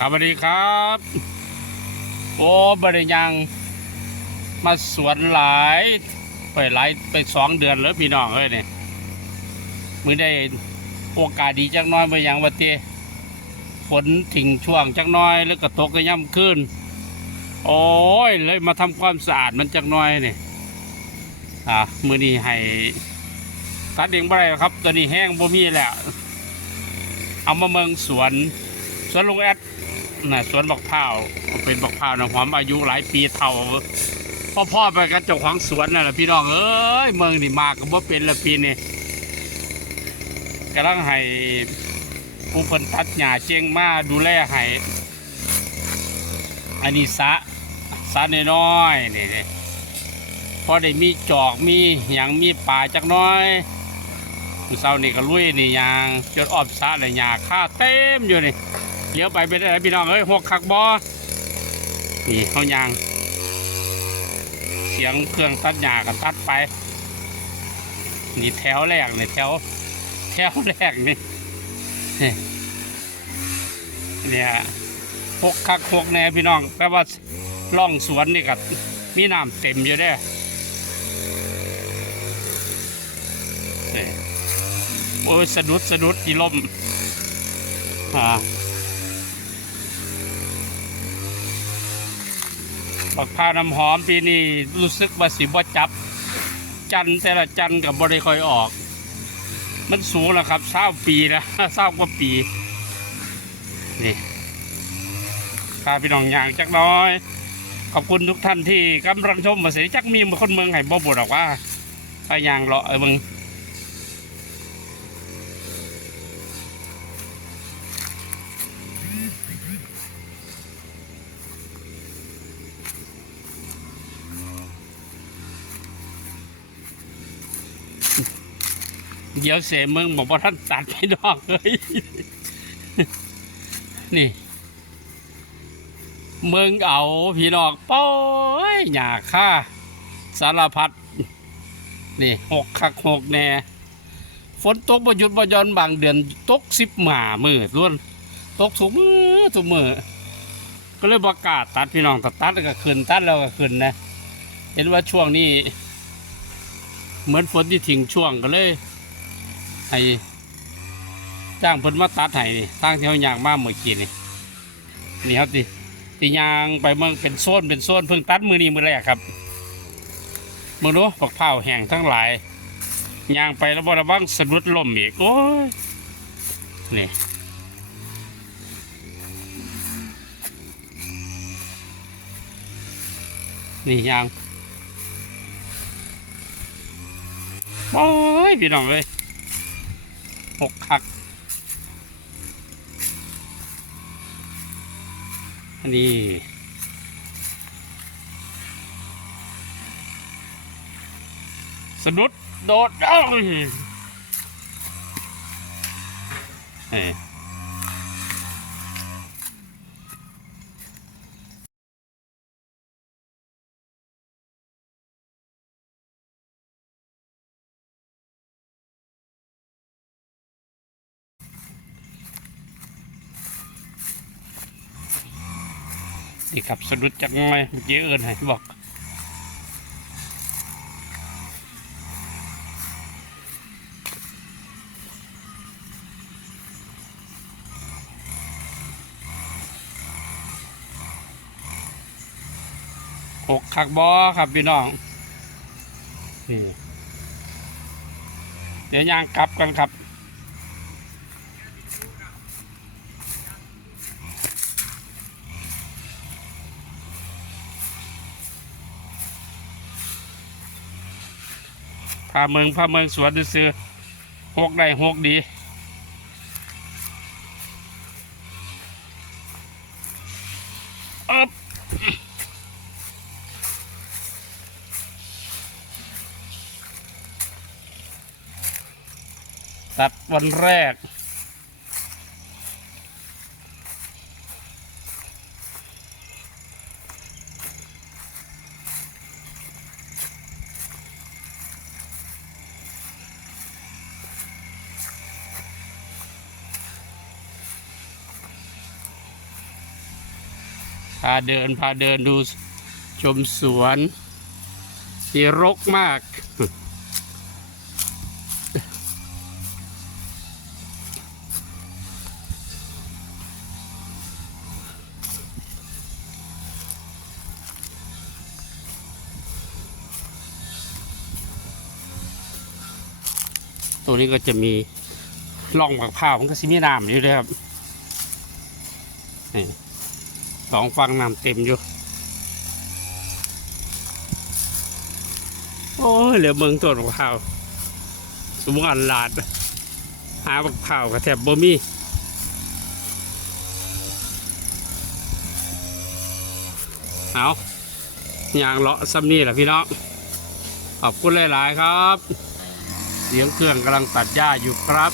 ครับสวัสดีครับ โอ้บริยังมาสวนหลายไปหลายไปสองเดือนแล้วพี่น้องเอ้ยเนี่ยมือได้โอกาสดีจักน้อยไปยังวันเตฝนทิ้งช่วงจักน้อย แล้วก็ตกก็ย่ำขึ้น โอ้ยเลยมาทำความสะอาดมันจักน้อยเนี่ยอะมือนี้ให้ตัดเองบ่ได้หรอกครับ ตัวนี้แห้งบ่มีแล้วเอามาเมืองสวนสวนลุงแอด นะสวนบักพร้าวเป็นบักพร้าวนะหอมอายุหลายปีเท่าพ่อพ่อไปกับเจ้าของสวนน่ะล่ะพี่น้องเอ้ยเมืองนี่มากก็บ่เป็นละปีนี่กำลังให้ผู้เพิ่นตัดหญ้าเจียงมาดูแลให้อันนี้สะสะน้อยๆนี่นี่พอได้มีจอกมีหยังมีป่าจักน้อยมื้อเช้านี่ก็ลุยนี่ยางจนออบสะเลยหญ้าค่าเต็มอยู่นี่ เลี้ยวไปไปได้พี่น้องเอ้ยหกคักบอนี่เขายาง เสียงเครื่องตัดหญ้าก็ตัดไป นี่แถวแรกนี่แถว แถวแรกนี่เนี่ยหกคักหกแน่พี่น้องแปลว่าล่องสวนนี่ก็มีน้ำเต็มอยู่เด้อนี่โอ้ยสะดุดสะดุดอีล่มอ่า บักพร้าวน้ำหอมปีนี้รู้สึกว่าสิบ่จับ จันแต่ละจันกับบริคอยออก มันสูงแล้วครับเศร้าปีนะเศร้ากว่าปี นี่พาพี่น้องอย่างจักน้อย ขอบคุณทุกท่านที่กำลังชมมาเสียจักมีคนเมืองไห่บ่บดหรอกว่าพายางเลาะเออมึง เดี๋ยวเสมึงบอกว่าท่านตัดพี่น้องเลยนี่เมืองเอาพี่น้องโป้ยหยาค่าสารพัดนี่หกคักหกแน่ฝนตกประยุดประยอนบางเดือนตกสิบหมามือล้วนตกทุกมือทุกมือก็เลยประกาศตัดพี่น้องตัดตัดแล้วก็ขึ้นตัดแล้วก็ขึ้นนะ เห็นว่าช่วงนี้ เหมือนฝนที่ทิ้งช่วงก็เลย ให้จ้างเพิ่นมาตัดให้นี่ทางที่เขาอยากมาเมื่อกี้นี่นี่ครับดิตียางไปเมืองเป็นโซนเป็นโซนเพิ่งตัดมือนี้มือแรกครับมือรู้ปักเผาแห้งทั้งหลายยางไปแล้วบระวังสะดุดล่มอีกโอ้ยนี่นี่ยางโอ้ยพี่น้องเลย หกคัก อันนี้สะดุดโดดเอ้าเฮ้ นี่ครับสะดุดจักหน่อยเมื่อกี้เอินให้บอกหกขักบอครับพี่น้องนี่เดี๋ยวย่างกลับกันครับาเมืองพาเมืองสวนซื้อหกได้หกดีอ๊บตัดวันแรก พาเดินพาเดินดูชมสวนที่รกมาก ตัวนี้ก็จะมีร่องผักผ้าวมันก็สิมีน้ำอยู่ด้วยครับนี่ สองฟังน้ำเต็มอยู่ โอ้ยเหลือเมืองต้นผักผ้าวสมอันลาด หาผักผ้าวก็แทบบ่มีเอายางเลาะซ้ำนี่แหละพี่น้อง ขอบคุณหลาย ๆ ครับ เสียงเครื่องกำลังตัดหญ้าอยู่ครับ